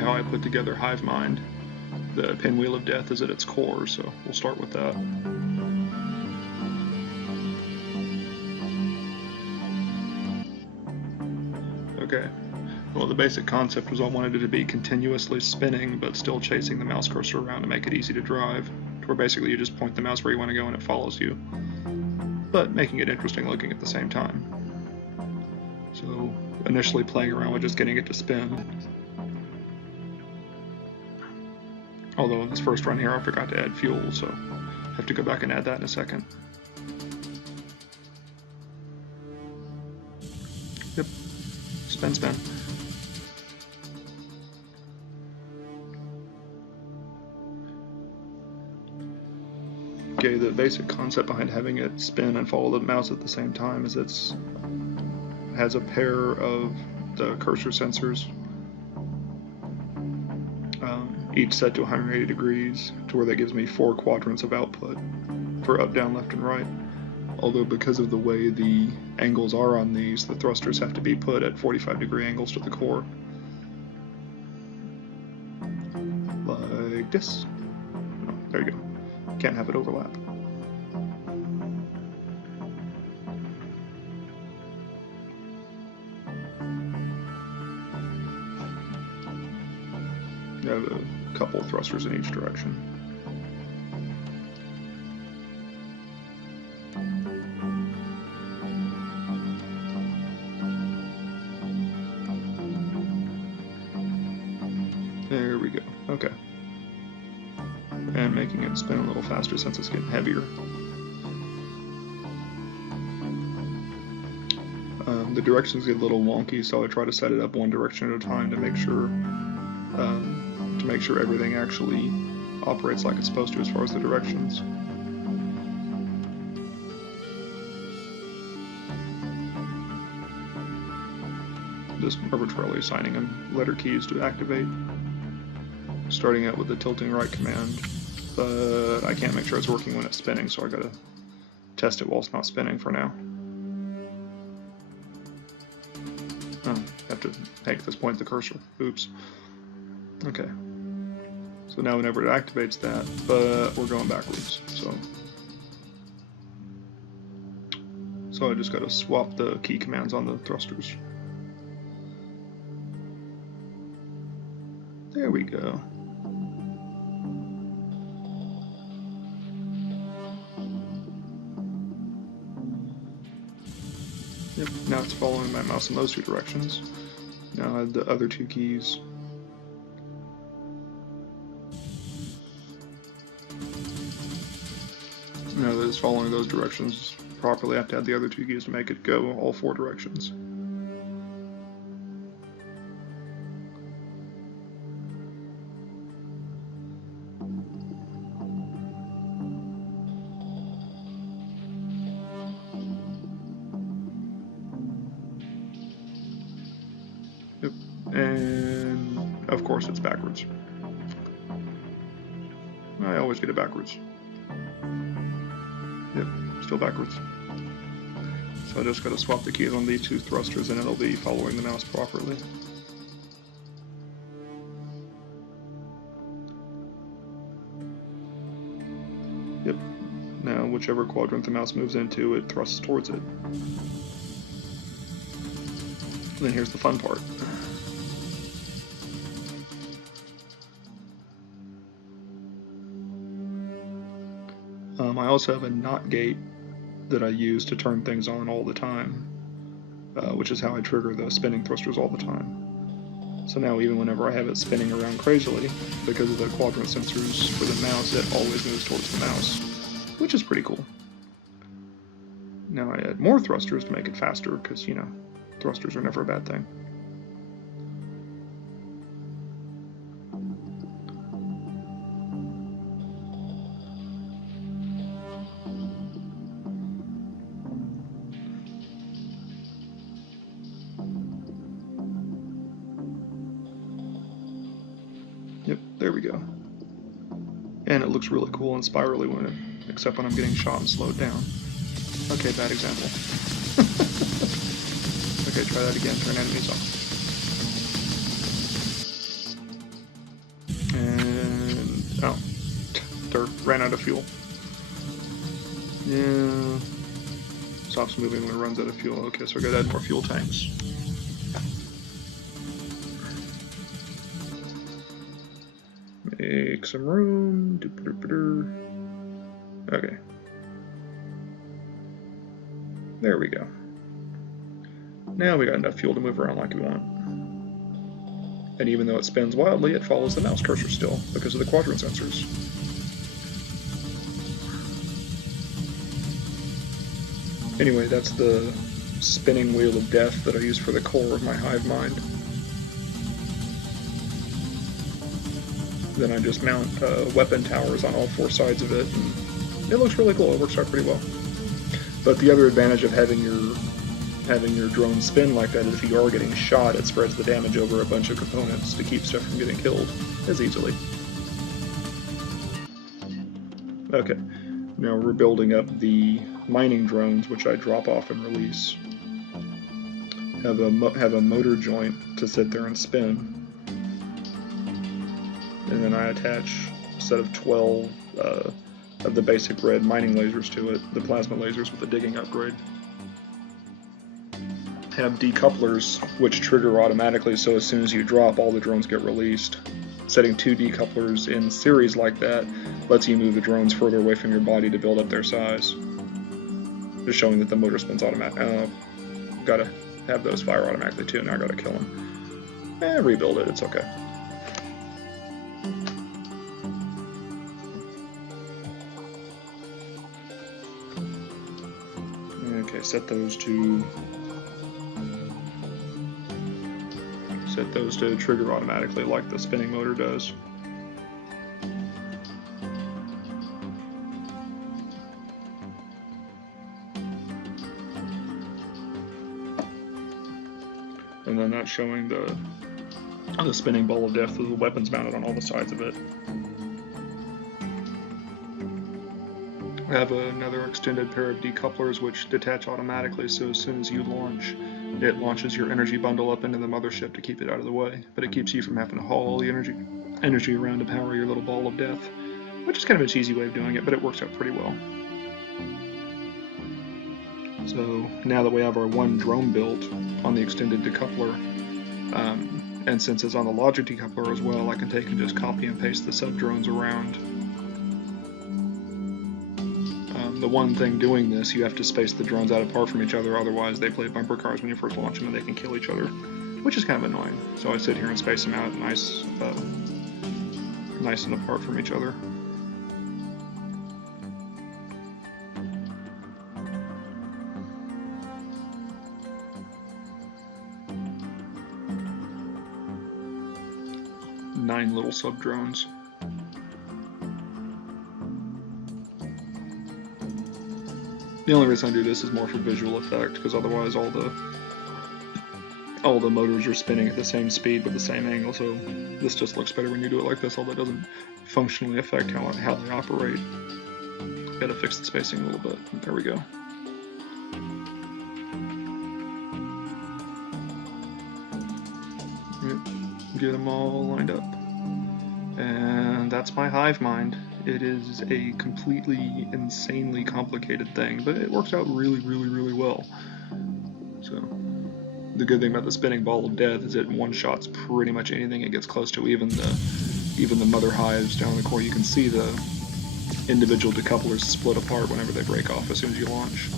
how I put together HiveMind. The pinwheel of death is at its core, so we'll start with that. Okay, well, the basic concept was I wanted it to be continuously spinning, but still chasing the mouse cursor around to make it easy to drive, to where basically you just point the mouse where you want to go and it follows you, but making it interesting looking at the same time. So initially playing around with just getting it to spin. Although in this first run here I forgot to add fuel, so I have to go back and add that in a second. Yep, spin, spin. Okay, the basic concept behind having it spin and follow the mouse at the same time is it has a pair of the cursor sensors, each set to 180 degrees, to where that gives me 4 quadrants of output for up, down, left, and right. Although because of the way the angles are on these, the thrusters have to be put at 45-degree angles to the core. Like this. Oh, there you go. Can't have it overlap. You have a couple thrusters in each direction. There we go. Okay. And making it spin a little faster since it's getting heavier. The directions get a little wonky, so I try to set it up one direction at a time to make sure everything actually operates like it's supposed to as far as the directions. Just arbitrarily assigning them letter keys to activate. Starting out with the tilting right command, but I can't make sure it's working when it's spinning, so I gotta test it while it's not spinning for now. Oh, I have to make this point the cursor. Oops. Okay. So now whenever it activates that, but we're going backwards, so I just gotta swap the key commands on the thrusters. There we go. Yep, now it's following my mouse in those two directions. Now I add the other two keys. Now that it's following those directions properly, I have to add the other two keys to make it go all 4 directions. Yep, and of course it's backwards. I always get it backwards. Yep, still backwards. So I just gotta swap the keys on these 2 thrusters and it'll be following the mouse properly. Yep, now whichever quadrant the mouse moves into, it thrusts towards it. And then here's the fun part. I also have a NOT gate that I use to turn things on all the time, which is how I trigger the spinning thrusters all the time. So now even whenever I have it spinning around crazily, because of the quadrant sensors for the mouse, it always moves towards the mouse, which is pretty cool. Now I add more thrusters to make it faster, because, you know, thrusters are never a bad thing. Yep, there we go. And it looks really cool and spirally except when I'm getting shot and slowed down. Okay, bad example. Okay, try that again, turn enemies off. or ran out of fuel. Yeah. Stops moving when it runs out of fuel. Okay, so I gotta add more fuel tanks. Make some room. Okay. There we go. Now we got enough fuel to move around like we want. And even though it spins wildly, it follows the mouse cursor still, because of the quadrant sensors. Anyway, that's the spinning wheel of death that I use for the core of my HiveMind. Then I just mount weapon towers on all 4 sides of it, and it looks really cool. It works out pretty well. But the other advantage of having your drone spin like that is if you are getting shot, it spreads the damage over a bunch of components to keep stuff from getting killed as easily. Okay, now we're building up the mining drones, which I drop off and release. Have a motor joint to sit there and spin. And then I attach a set of 12 of the basic red mining lasers to it, the plasma lasers with the digging upgrade. Have decouplers which trigger automatically, so as soon as you drop, all the drones get released. Setting 2 decouplers in series like that lets you move the drones further away from your body to build up their size. Just showing that the motor spins automatic. Gotta have those fire automatically too, now I gotta kill them. Rebuild it, it's okay. Okay, set those to trigger automatically like the spinning motor does. And then that's showing the spinning ball of death with the weapons mounted on all the sides of it. I have another extended pair of decouplers which detach automatically, so as soon as you launch, it launches your energy bundle up into the mothership to keep it out of the way, but it keeps you from having to haul all the energy around to power your little ball of death, which is kind of a cheesy way of doing it, but it works out pretty well. So now that we have our one drone built on the extended decoupler, and since it's on the logic decoupler as well, I can take and just copy and paste the sub-drones around. The one thing doing this, you have to space the drones out apart from each other, otherwise they play bumper cars when you first launch them and they can kill each other, which is kind of annoying. So I sit here and space them out nice and apart from each other. Nine little sub-drones. The only reason I do this is more for visual effect, because otherwise all the motors are spinning at the same speed with the same angle, so this just looks better when you do it like this, although it doesn't functionally affect how they operate. Gotta fix the spacing a little bit. There we go. Get them all lined up. And that's my HiveMind. It is a completely insanely complicated thing, but it works out really, really, really well. So the good thing about the spinning ball of death is it one-shots pretty much anything it gets close to, even the mother hives down the core. You can see the individual decouplers split apart whenever they break off as soon as you launch.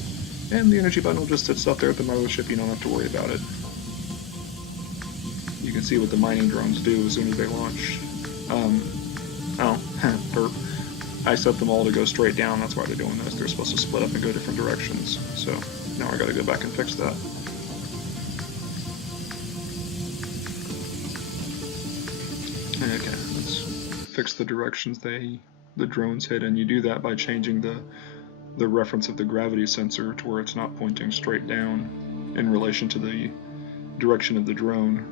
And the energy bundle just sits up there at the mothership, you don't have to worry about it. You can see what the mining drones do as soon as they launch. I set them all to go straight down, that's why they're doing this. They're supposed to split up and go different directions. So now I gotta go back and fix that. Okay, let's fix the directions the drones hit, and you do that by changing the reference of the gravity sensor to where it's not pointing straight down in relation to the direction of the drone.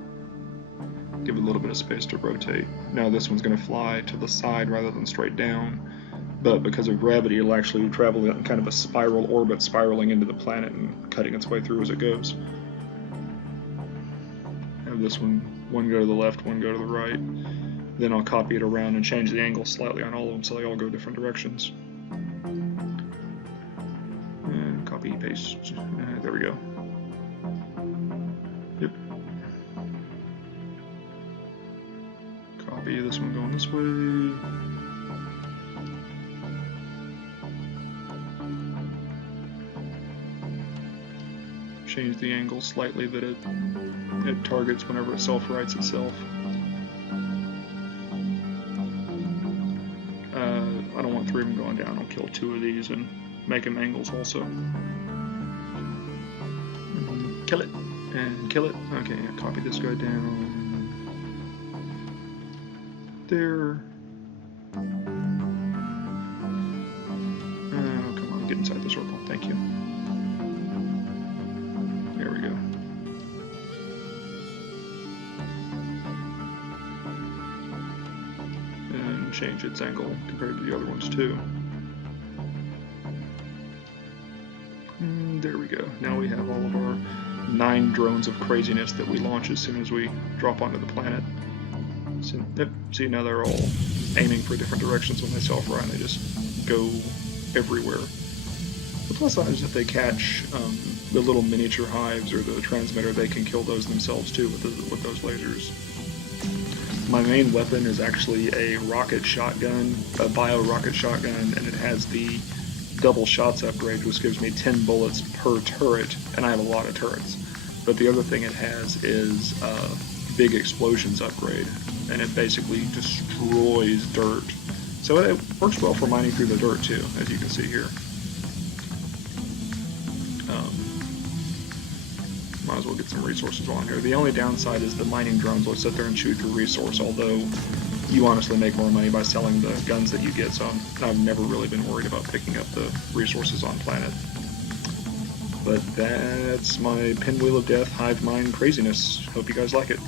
Give it a little bit of space to rotate. Now this one's going to fly to the side rather than straight down, but because of gravity it'll actually travel in kind of a spiral orbit, spiraling into the planet and cutting its way through as it goes. Have this one go to the left, one go to the right. Then I'll copy it around and change the angle slightly on all of them so they all go different directions. And copy, paste. There we go. Yep. Copy this one going this way. Change the angle slightly that it targets whenever it self-writes itself. I don't want 3 of them going down. I'll kill 2 of these and make them angles also. Kill it and kill it. Okay, copy this guy down there. Oh, come on, get inside the circle. Thank you. There we go. And change its angle compared to the other ones too. And there we go. Now we have all of our 9 drones of craziness that we launch as soon as we drop onto the planet. So, yep, see, now they're all aiming for different directions when they self-run. They just go everywhere. The plus side is if they catch the little miniature hives or the transmitter, they can kill those themselves too with those lasers. My main weapon is actually a rocket shotgun, a bio-rocket shotgun, and it has the double shots upgrade, which gives me 10 bullets per turret, and I have a lot of turrets. But the other thing it has is big explosions upgrade, and it basically destroys dirt. So it works well for mining through the dirt too, as you can see here. Might as well get some resources on here. The only downside is the mining drones will sit there and chew through resource, although you honestly make more money by selling the guns that you get, so I've never really been worried about picking up the resources on planet. But that's my Pinwheel of Death HiveMind craziness. Hope you guys like it.